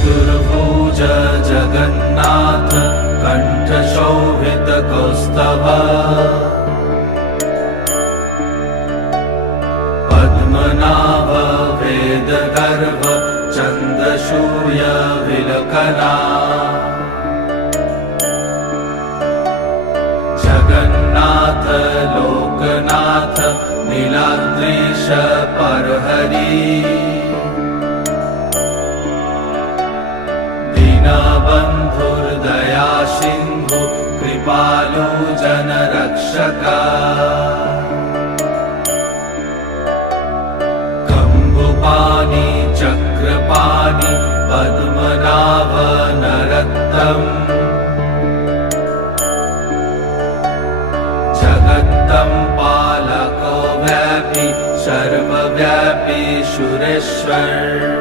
चतुर्भुज जगन्नाथ कण्ठशोभितकौस्तभ पद्मनाभ वेदगर्भ चन्द्रसूर्य विलकना जगन्नाथ लोकनाथ नीलाद्रीश परहरि दीनबन्धुर्दया सिन्धु कृपालु जनरक्षक कम्बुपाणि चक्रपाणि पद्मनाभ नरोत्तम जगत्तं पालको व्यापी सर्वव्यापी सुरेश्वर